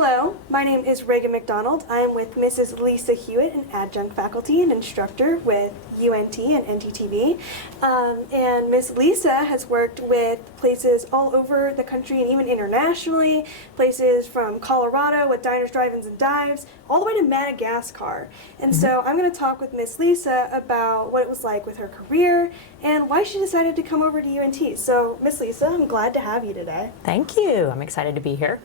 Hello, my name is Raegen McDonald. I am with Mrs. Lisa Hewitt, an adjunct faculty and instructor with UNT and NTTV. And Miss Lisa has worked with places all over the country and even internationally, places from Colorado with diners, drive-ins, and dives, all the way to Madagascar. And so I'm going to talk with Miss Lisa about what it was like with her career and why she decided to come over to UNT. So Miss Lisa, I'm glad to have you today. Thank you. I'm excited to be here.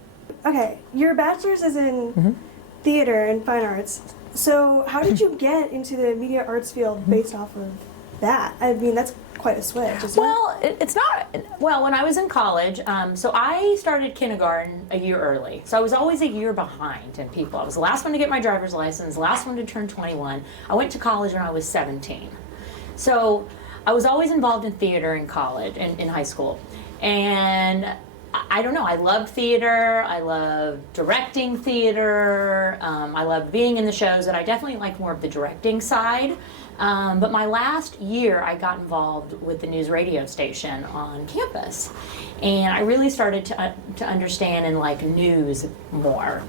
Okay, your bachelor's is in theater and fine arts. So how did you get into the media arts field based off of that? I mean, that's quite a switch, isn't it? It's not. Well, when I was in college, so I started kindergarten a year early. So I was always a year behind in people. I was the last one to get my driver's license, the last one to turn 21. I went to college when I was 17. So I was always involved in theater in college, in high school. And I don't know, I loved theater, I loved directing theater, I loved being in the shows, and I definitely liked more of the directing side. But my last year, I got involved with the news radio station on campus. And I really started to understand and like news more.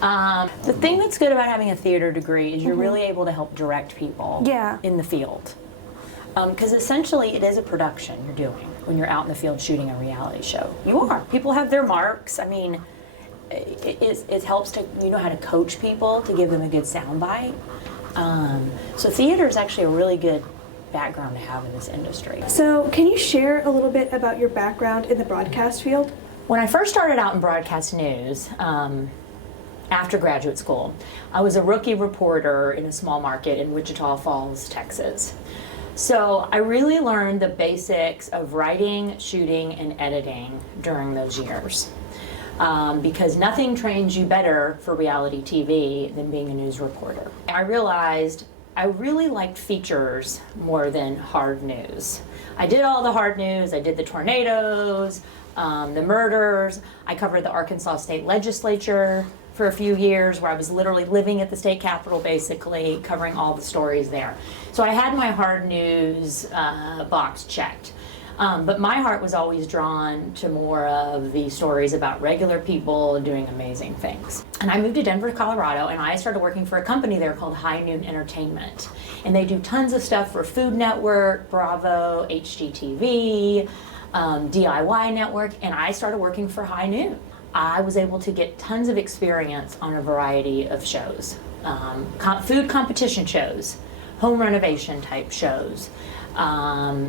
The thing that's good about having a theater degree is you're really able to help direct people in the field. Because essentially it is a production you're doing when you're out in the field shooting a reality show. You are. People have their marks. I mean, it helps to, you know how to coach people to give them a good soundbite. So theater is actually a really good background to have in this industry. So can you share a little bit about your background in the broadcast field? When I first started out in broadcast news, after graduate school, I was a rookie reporter in a small market in Wichita Falls, Texas. So I really learned the basics of writing, shooting, and editing during those years. Because nothing trains you better for reality TV than being a news reporter. I realized I really liked features more than hard news. I did all the hard news. I did the tornadoes, the murders. I covered the Arkansas State Legislature for a few years, where I was literally living at the state capitol, basically covering all the stories there. So I had my hard news box checked. But my heart was always drawn to more of the stories about regular people doing amazing things. And I moved to Denver, Colorado, and I started working for a company there called High Noon Entertainment. And they do tons of stuff for Food Network, Bravo, HGTV, DIY Network, and I started working for High Noon. I was able to get tons of experience on a variety of shows. Food competition shows, home renovation type shows. I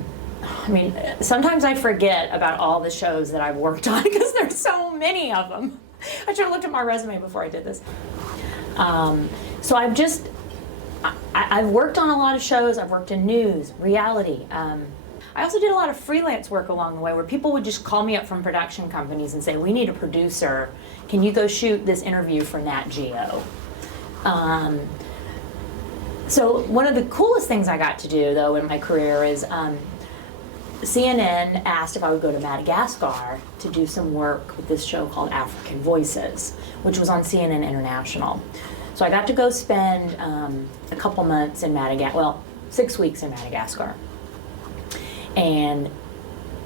mean, sometimes I forget about all the shows that I've worked on because there's so many of them. I should have looked at my resume before I did this. So I've worked on a lot of shows. I've worked in news, reality. I also did a lot of freelance work along the way where people would just call me up from production companies and say, we need a producer. Can you go shoot this interview for Nat Geo? So one of the coolest things I got to do, though, in my career is CNN asked if I would go to Madagascar to do some work with this show called African Voices, which was on CNN International. So I got to go spend a couple months in Madagascar, well, 6 weeks in Madagascar. And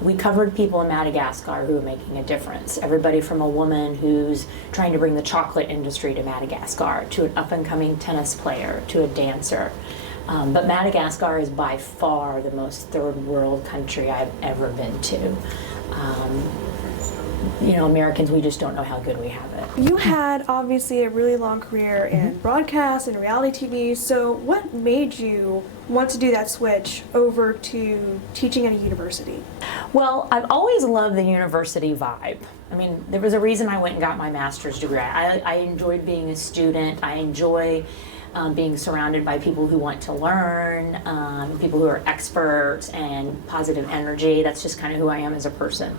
we covered people in Madagascar who were making a difference. Everybody from a woman who's trying to bring the chocolate industry to Madagascar, to an up-and-coming tennis player, to a dancer. But Madagascar is by far the most third world country I've ever been to. You know, Americans, we just don't know how good we have it. You had obviously a really long career in broadcast and reality TV, so what made you want to do that switch over to teaching at a university? Well, I've always loved the university vibe. I mean, there was a reason I went and got my master's degree. I enjoyed being a student. I enjoy being surrounded by people who want to learn, people who are experts, and positive energy. That's just kind of who I am as a person.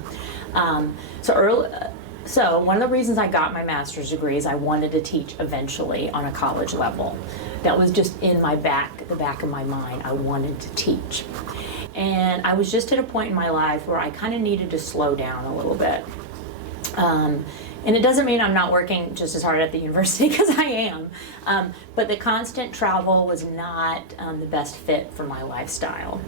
So one of the reasons I got my master's degree is I wanted to teach eventually on a college level. That was just in the back of my mind. I wanted to teach. And I was just at a point in my life where I kind of needed to slow down a little bit. And it doesn't mean I'm not working just as hard at the university, because I am. But the constant travel was not the best fit for my lifestyle.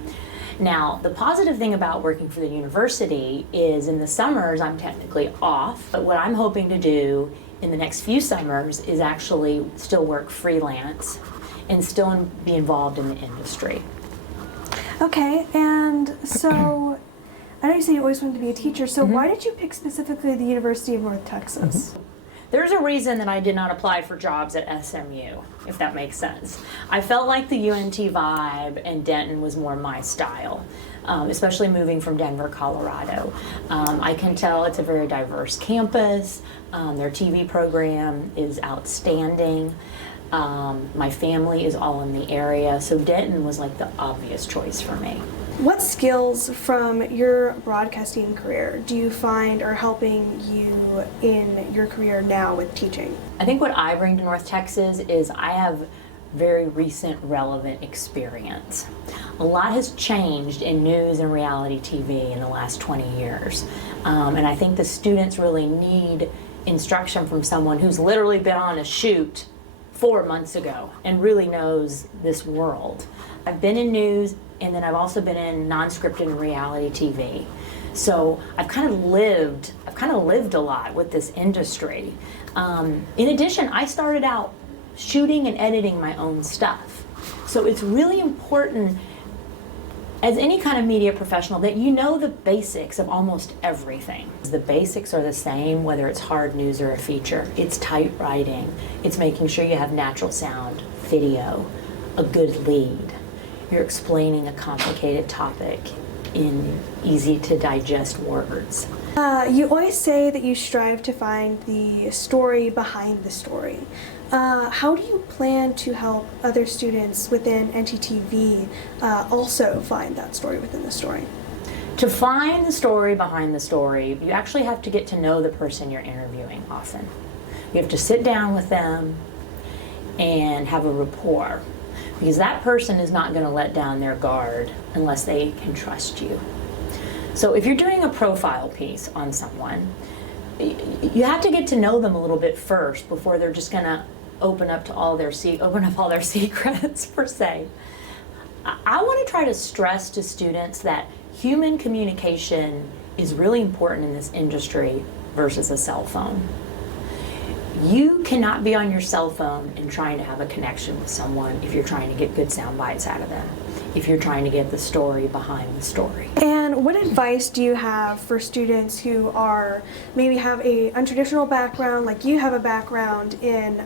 Now, the positive thing about working for the university is in the summers I'm technically off, but what I'm hoping to do in the next few summers is actually still work freelance and still be involved in the industry. Okay, and so I know you say you always wanted to be a teacher, so why did you pick specifically the University of North Texas? There's a reason that I did not apply for jobs at SMU, if that makes sense. I felt like the UNT vibe and Denton was more my style, especially moving from Denver, Colorado. I can tell it's a very diverse campus. Their TV program is outstanding. My family is all in the area, so Denton was like the obvious choice for me. What skills from your broadcasting career do you find are helping you in your career now with teaching? I think what I bring to North Texas is I have very recent relevant experience. A lot has changed in news and reality TV in the last 20 years. And I think the students really need instruction from someone who's literally been on a shoot 4 months ago and really knows this world. I've been in news, and then I've also been in non-scripted reality TV. So I've kind of lived a lot with this industry. In addition, I started out shooting and editing my own stuff. So it's really important as any kind of media professional that you know the basics of almost everything. The basics are the same whether it's hard news or a feature. It's tight writing. It's making sure you have natural sound, video, a good lead. You're explaining a complicated topic in easy to digest words. You always say that you strive to find the story behind the story. How do you plan to help other students within NTTV also find that story within the story? To find the story behind the story, you actually have to get to know the person you're interviewing often. You have to sit down with them and have a rapport, because that person is not going to let down their guard unless they can trust you. So if you're doing a profile piece on someone, you have to get to know them a little bit first before they're just going to open up all their secrets per se. I want to try to stress to students that human communication is really important in this industry versus a cell phone. You cannot be on your cell phone and trying to have a connection with someone if you're trying to get good sound bites out of them, if you're trying to get the story behind the story. And what advice do you have for students who are maybe have a untraditional background, like you have a background in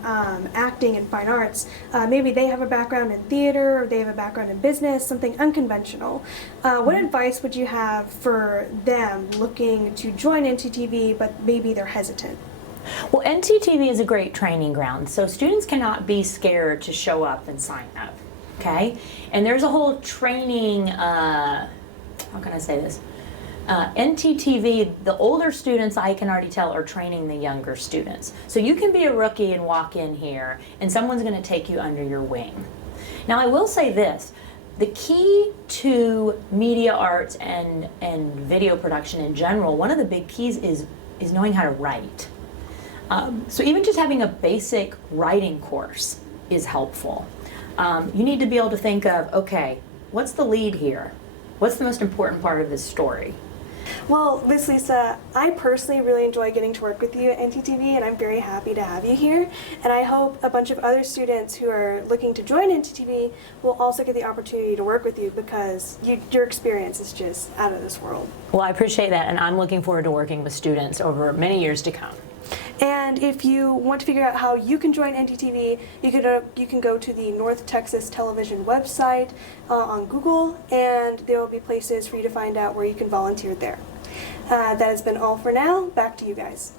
acting and fine arts, maybe they have a background in theater, or they have a background in business, something unconventional. What advice would you have for them looking to join NTTV, but maybe they're hesitant? Well, NTTV is a great training ground, so students cannot be scared to show up and sign up, okay? And there's a whole training, how can I say this? NTTV, the older students, I can already tell, are training the younger students. So you can be a rookie and walk in here, and someone's gonna take you under your wing. Now, I will say this, the key to media arts and video production in general, one of the big keys is knowing how to write. So even just having a basic writing course is helpful. You need to be able to think of, okay, what's the lead here? What's the most important part of this story? Well, Miss Lisa, I personally really enjoy getting to work with you at NTTV, and I'm very happy to have you here. And I hope a bunch of other students who are looking to join NTTV will also get the opportunity to work with you, because your experience is just out of this world. Well, I appreciate that, and I'm looking forward to working with students over many years to come. And if you want to figure out how you can join NTTV, you can go to the North Texas Television website on Google, and there will be places for you to find out where you can volunteer there. That has been all for now. Back to you guys.